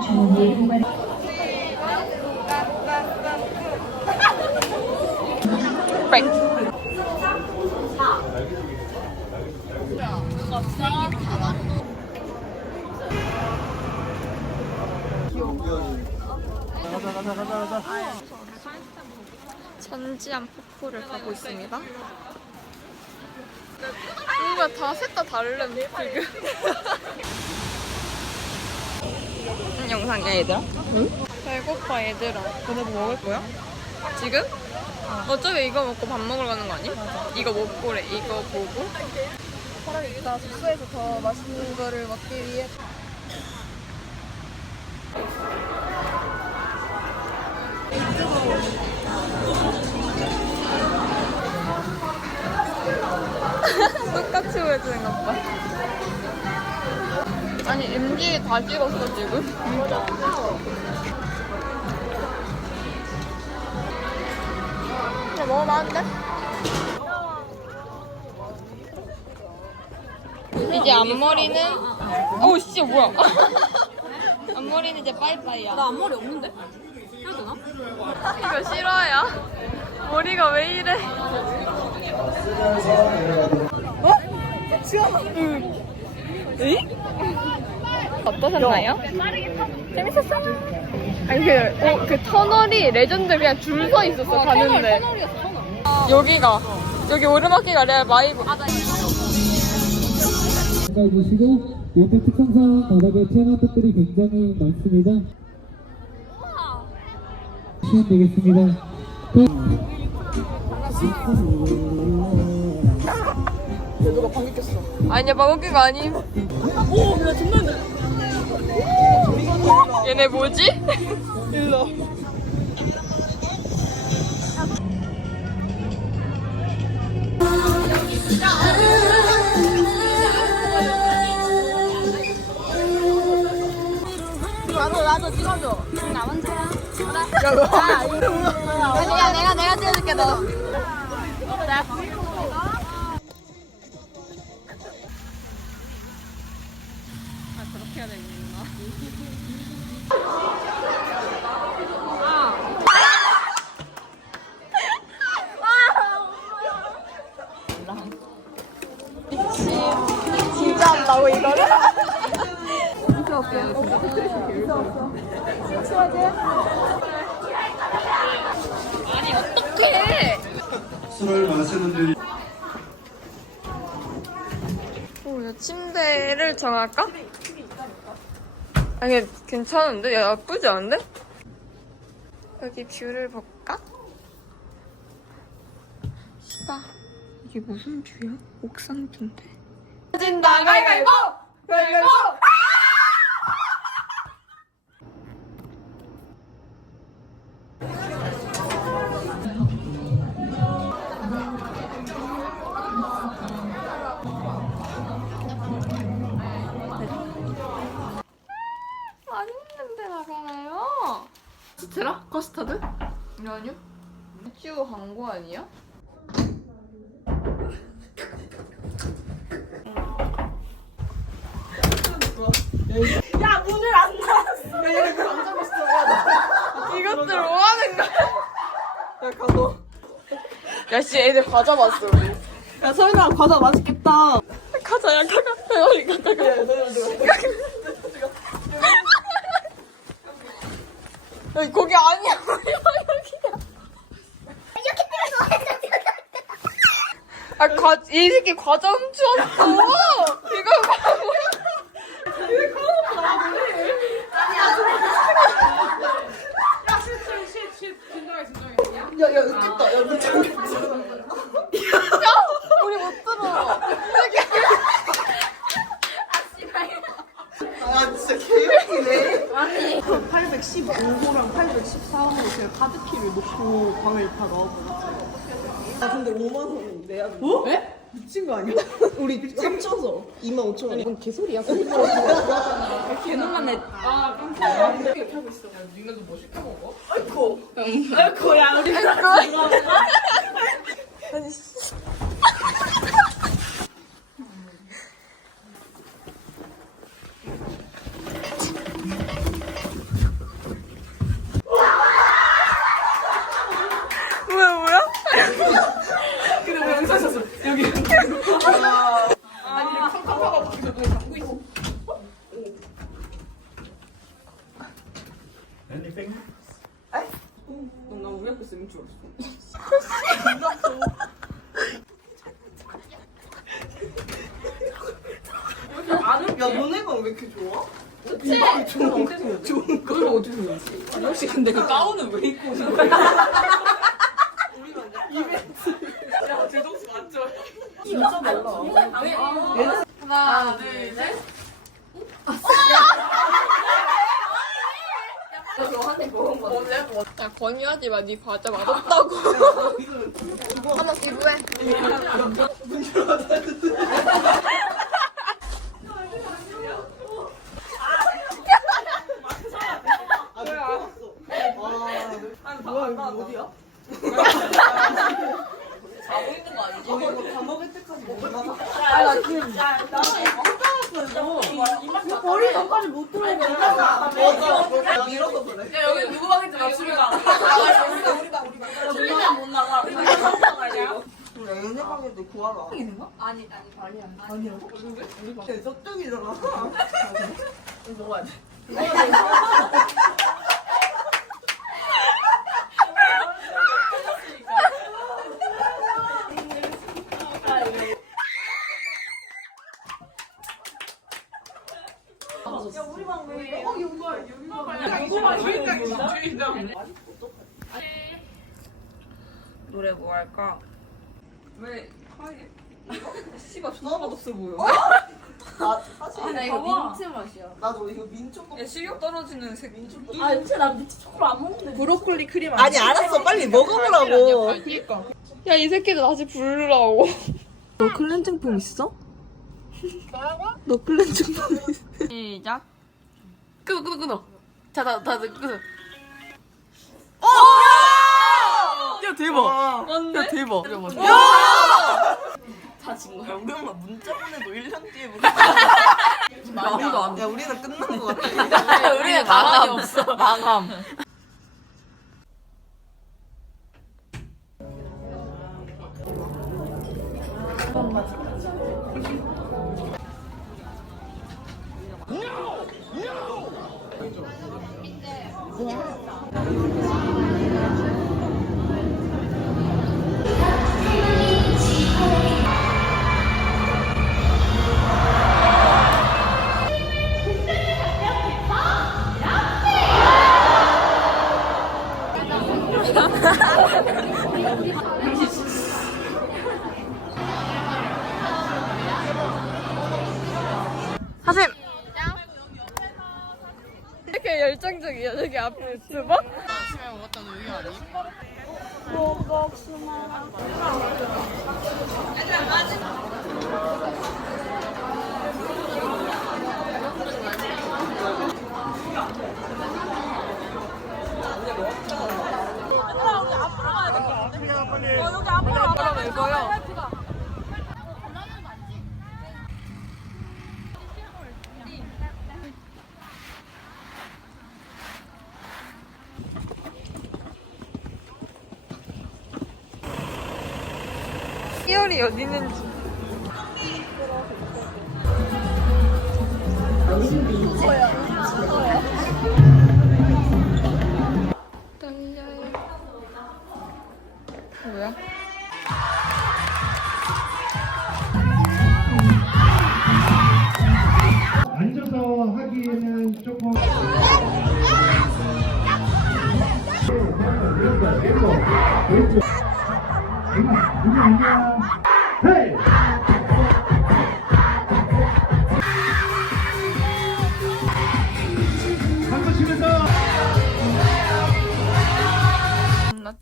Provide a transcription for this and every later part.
좋은 일 정말 전지한 폭포를 가고 있습니다. 뭔가 다 셋 다 다르네 지금. 영상이야 얘들아? 응? 배고파 얘들아. 너네 뭐 먹을 거야? 지금? 어차피 이거 먹고 밥 먹으러 가는 거 아니? 이거 먹고래. 이거 보고. 나 숙소에서 더 맛있는 거를 먹기 위해 똑같이 보여주는 것 봐. 아니 MG 다 찍었어 지금. 진짜 너무 많은데? 이제 앞머리는 어우 씨 뭐야? 앞머리는 이제 빠이빠이야. 나 앞머리 없는데? 해야 되나? 이거 싫어요? 머리가 왜 이래? 어 떠셨나요? 재밌었어요. 아니 그, 어, 그 터널이 레전드 그냥 줄 서 있었어 가는데. 여기가 여기 오르막길가 레알 마이브. 보시고 요트 특성상 바닥에 것들이 굉장히 많습니다. 시면 되겠습니다. 누가 방귀 꼈어 아니야 마법기가 아님. 오나 정말 얘네 뭐지? 일러. 나도 나도 찍어줘. 나 혼자야? 아니야 내가 내가 찍어줄게 너 진짜 한다고 이거를? 어떡해? 술을 마시는 들 오, 야, 침대를 정할까? 아니, 괜찮은데? 야, 나쁘지 않은데? 여기 뷰를 볼까? 씨바, 이게 무슨 뷰야? 옥상 뷰인데? 진다 가위바위보! 가위바위보! 스테라? 커스터드? 아니요. 뮤치우 광고 아니야? 야 문을 안 닫았어 야 얘네 문안 잡았어 야 이것들 뭐 하는 거야? 야 가도 야, 씨, 애들 과자 봤어. 야 서윤아 과자 맛있겠다 가자, 야, 가가. 빨리 가, 가, 가. 야 서윤아 들어가 여기 거기 아니야. 여기야. 아, 과, 이 새끼 과자 훔쳤어. 이거 봐. 야야 웃겠다 야 문장 야, 우리 못 들어. 아 진짜 개웃기네 아니 815호랑 814호로 제가 카드키를 놓고 방을 다 넣어버렸어요 아 근데 5만 원 내야 돼 어? 네? 미친 거 아니야? 우리 합쳐서 2만 5천 원 이건 개소리야 개놈만 내 아, 깜짝이야. 이렇게 하고 있어. 야, 니네도 뭐 시켜 먹어? 아이고. 아이고, 야, 우리. 아이고. 아니, 야 너네가 왜 이렇게 좋아? 그치? 좋은 거 좋은 거 그걸 어디서 배웠지? 혹시 근데 그 가운은 왜 입고 오신 거야? 이벤트 야 제동수 맞죠? 진짜 달라 하나, 둘, 셋. 야, 권유하지 마. 네 과자 맛없다고. 하나 기부해. 아 어디야? 이거 이거 다 먹을 때까지 못 나가. 아나 지금 나 나왔어 이거. 머리 너까지 못 들어오게. 맞아. 맞아. 밀어서 그래. 야, 여기 누구 방인지 맞추기가. 우리가 우리가 우리가. 우리가 못 나가. 우리가 못 나가. 우리 얘네 방인데 구하라. 아니, 아니, 아니, 아니. 아니라고? 우리 방. 네, 저쪽이잖아. 이거 먹어야 돼. 노래 뭐 할까? 왜? 씨발 존나 맛없어 보여. 나 사실 아, 나 이거 민트 맛이야. 나도 이거 민초코. 야, 식욕 떨어지는 색. 아, 진짜 나 미치 초콜릿 안 먹는데. 브로콜리 크림 아니 알았어 빨리 먹어보라고. 야, 이 새끼들 다시 부르라고. 너 클렌징 폼 있어? 너 클렌징 폼 있어? 시작. 끄, 끄, 끊어. 자, 다, 다들 끊어. 야 대박. 맞네? 야 대박. 다진 거야. 우리 엄마 문자 보내도 1년 뒤에 보내. 아무도 안 돼. 야 우리는 끝난 거 같아. 우리는 망함 없어. 망함. 사 boksuma. 열이 어디 있는지 뭐야? 앉아서 하기에는 조금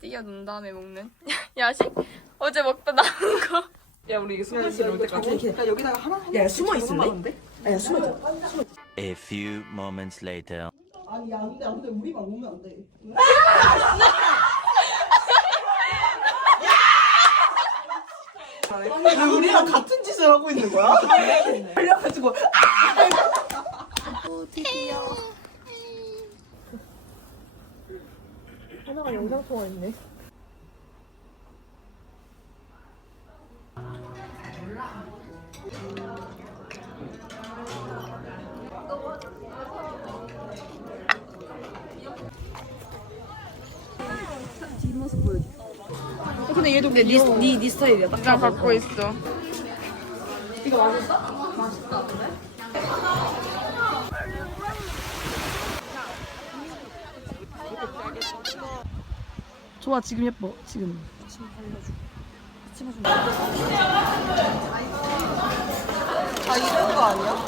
나 뛰어논 다음에 먹는 야식? 어제 먹다 남은 거 야 우리 이게 숨을 쉬올 때까지. 야 여기다가 하나. 야 숨어 있을래? 야 숨어 있자. A few moments later. 아니 야 근데 안 돼. 우리만 오면 안 돼. 왜 우리랑 같은 짓을 하고 있는 거야? 걸려가지고 하나가 영상 통화했네. 근데 얘도 근데 네, 네, 네 스타일이야. 나 갖고 있어. 이거 맛있어? 맛있다 그래? 좋아 지금 예뻐 지금 아 이런 거 아니야?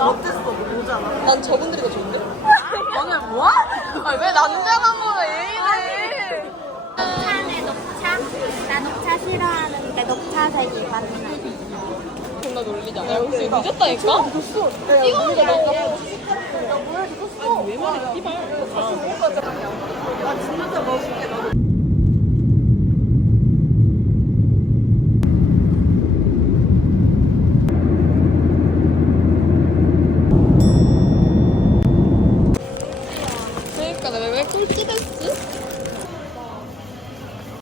어땠어? 모자라. 난 저분들이 더 좋은데? 뭐야? 아니, 왜 남자만 보면 예의네. 녹차네 녹차. 나 녹차 싫어하는데 녹차색이 맞네. 존나 놀리자. 야, 혹시 늦었다니까? 이거 왜 말이야? 이발. 아 진짜 멋있게.